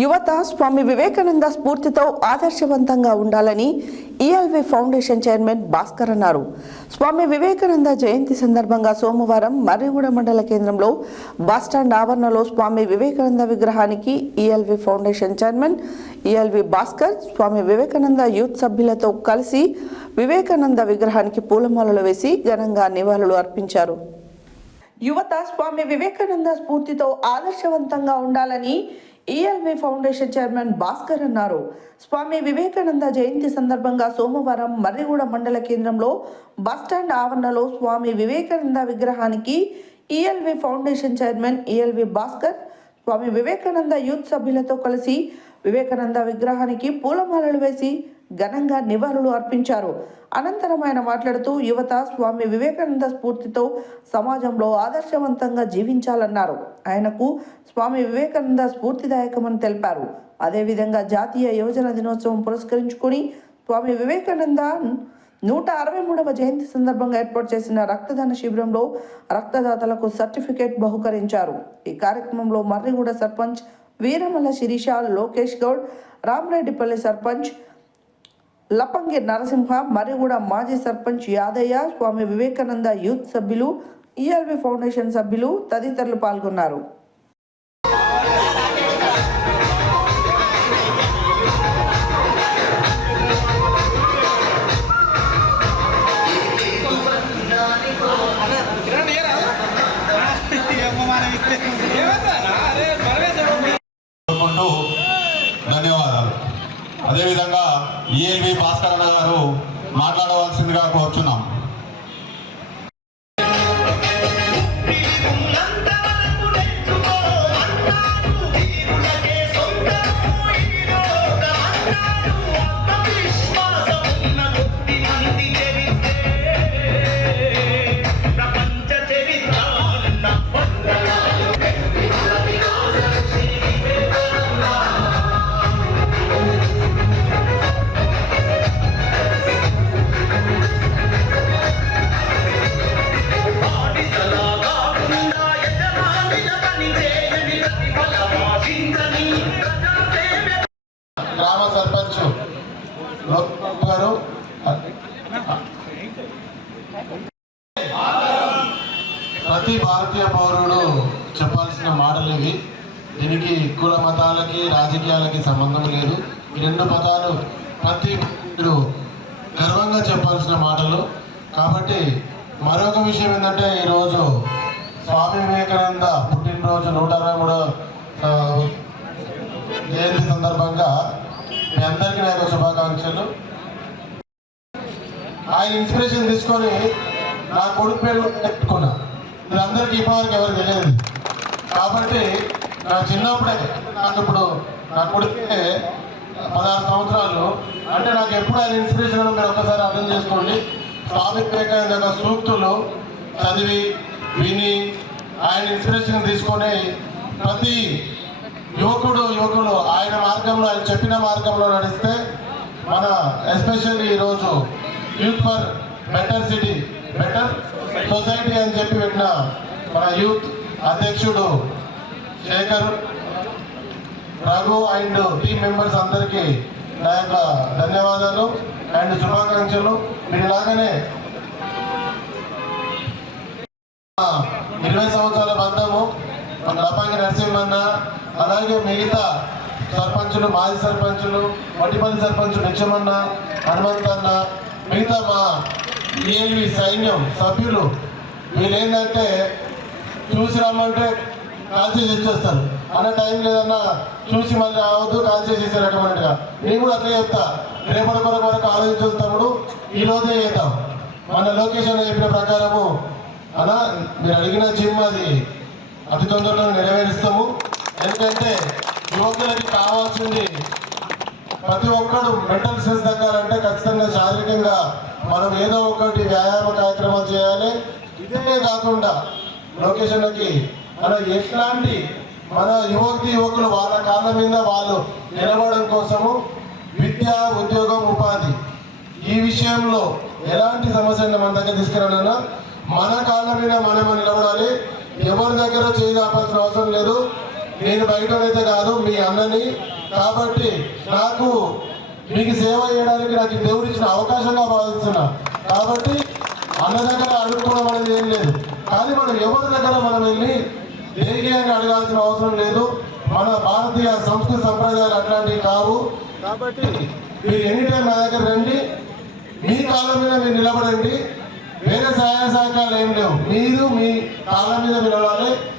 యువత స్వామి వివేకానంద స్ఫూర్తితో ఆదర్శవంతంగా ఉండాలని ఈఎల్వి ఫౌండేషన్ చైర్మన్ భాస్కర్ అన్నారు. స్వామి వివేకానంద జయంతి సందర్భంగా సోమవారం మర్రిగూడ మండల కేంద్రంలో బస్టాండ్ ఆవరణలో స్వామి వివేకానంద విగ్రహానికి ELV foundation chairman ELV Bhaskar Swami Vivekananda youth సభ్యులతో కలిసి వివేకానంద విగ్రహానికి పూలమాలలు వేసి ఘనంగా నివాళులు అర్పించారు. యువత స్వామి వివేకానంద స్ఫూర్తితో ఆదర్శవంతంగా ఉండాలని ఈఎల్వి ఫౌండేషన్ చైర్మన్ భాస్కర్ అన్నారు. స్వామి వివేకానంద జయంతి సందర్భంగా సోమవారం మర్రిగూడ మండల కేంద్రంలో బస్టాండ్ ఆవరణలో స్వామి వివేకానంద విగ్రహానికి ELV foundation chairman ELV Bhaskar Swami Vivekananda youth సభ్యులతో కలిసి వివేకానంద విగ్రహానికి పూలమాలలు వేసి ఘనంగా నివాళులు అర్పించారు. అనంతరం ఆయన మాట్లాడుతూ యువత స్వామి వివేకానంద స్ఫూర్తితో సమాజంలో ఆదర్శవంతంగా జీవించాలన్నారు. ఆయనకు స్వామి వివేకానంద స్ఫూర్తిదాయకమని తెలిపారు. అదేవిధంగా జాతీయ యువజన దినోత్సవం పురస్కరించుకుని స్వామి వివేకానంద 163వ జయంతి సందర్భంగా ఏర్పాటు చేసిన రక్తదాన శిబిరంలో రక్తదాతలకు సర్టిఫికేట్ బహుకరించారు. ఈ కార్యక్రమంలో మర్రిగూడ సర్పంచ్ వీరమల్ల శిరీష, లోకేష్ గౌడ్, రామరెడ్డిపల్లి సర్పంచ్ లపంగి నరసింహ, మర్రిగూడ మాజీ సర్పంచ్ యాదయ్య, స్వామి వివేకానంద యూత్ సభ్యులు, ఈఎల్వి ఫౌండేషన్ సభ్యులు తదితరులు పాల్గొన్నారు. ధన్యవాదాలు. అదేవిధంగా ఈఎల్వి భాస్కర్ అన్న గారు మాట్లాడవలసిందిగా కోరుచున్నాం. గ్రామ సర్పంచ్ గారు ప్రతి భారతీయ పౌరుడు చెప్పాల్సిన మాటలు ఇవి. దీనికి కుల మతాలకి రాజకీయాలకి సంబంధం లేదు. ఈ రెండు మతాలు ప్రతి గర్వంగా చెప్పాల్సిన మాటలు. కాబట్టి మరొక విషయం ఏంటంటే ఈరోజు స్వామి వివేకానంద పుట్టినరోజు 163వ జయంతి సందర్భంగా మీ అందరికీ నా యొక్క శుభాకాంక్షలు. ఆయన ఇన్స్పిరేషన్ తీసుకొని నా కొడుకు పేరు పెట్టుకున్నా. ఇది అందరికీ ఇప్పటివరకు ఎవరు తెలియదు. కాబట్టి నా చిన్నప్పుడే నాకు ఇప్పుడు నా కొడుకే 16 సంవత్సరాలు. అంటే నాకు ఎప్పుడు ఆయన ఇన్స్పిరేషన్ మీరు ఒక్కసారి అర్థం చేసుకోండి. స్వామి వివేకానంద యొక్క సూక్తులు చదివి విని ఆయన ఇన్స్పిరేషన్ తీసుకొని ప్రతి యువకులు ఆయన మార్గంలో, ఆయన చెప్పిన మార్గంలో నడిస్తే మన ఎస్పెషల్లీ ఈరోజు youth for better city better society అని చెప్పి పెట్టిన మన యూత్ అధ్యక్షుడు Shekhar, Raghu and team members అందరికీ నా యొక్క ధన్యవాదాలు అండ్ శుభాకాంక్షలు. మీరు ఇలాగనే 20 సంవత్సరాల బంధము లపంగి నరసింహన్న, అలాగే మిగతా సర్పంచులు, మాజీ సర్పంచులు, వడ్డిపల్లి సర్పంచ్ నిత్యమన్న, హనుమంతన్న, మిగతా మా ఈఎల్వి సైన్యం సభ్యులు వీళ్ళేంటంటే చూసి రమ్మంటే కాల్ చేసి ఇచ్చేస్తారు. అన్న టైం లేదన్నా చూసి మళ్ళీ రావద్దు, కాల్ చేసేసారు అటువంటిగా. నేను కూడా అట్లా చెప్తా, రేపటి వరకు ఆలోచించేస్తాము, ఈరోజే చేద్దాం. మన లొకేషన్ చెప్పిన ప్రకారము అన్న మీరు అడిగిన జిమ్ అది అతి తొందరలో నెరవేరుస్తాము. ఎందుకంటే యువకులకి కావాల్సింది ప్రతి ఒక్కరు మెంటల్ స్ట్రెస్ తగ్గాలంటే ఖచ్చితంగా శారీరకంగా మనం ఏదో ఒకటి వ్యాయామ కార్యక్రమాలు చేయాలి. ఇదే కాకుండా లొకేషన్లకి అలా ఎట్లాంటి మన యువకులు వాళ్ళ కాళ్ళ మీద వాళ్ళు నిలబడడం కోసము విద్య, ఉద్యోగం, ఉపాధి ఈ విషయంలో ఎలాంటి సమస్యలను మన దగ్గర తీసుకురాలన్నా మన కాళ్ళ మీద మనమే నిలబడాలి. ఎవరి దగ్గర చేయాల్సిన అవసరం లేదు. నేను బయటైతే కాదు, మీ అన్నని. కాబట్టి నాకు మీకు సేవ చేయడానికి నాకు దేవుడు ఇచ్చిన అవకాశంగా భావిస్తున్నా. కాబట్టి అన్న దగ్గర అడుక్కోవడం అనేది ఏం లేదు. కానీ మనం ఎవరి దగ్గర మనం వెళ్ళి దేనికేయంగా అడగాల్సిన అవసరం లేదు. మన భారతీయ సంస్కృతి సంప్రదాయాలు అట్లాంటివి కావు. కాబట్టి మీరు ఎనీ టైం నా దగ్గర రండి, మీ కాళ్ళ మీద మీరు నిలబడండి. వేరే సహాయ సహకారాలు ఏం లేవు, మీరు మీ కాళ్ళ మీద నిలబడాలి.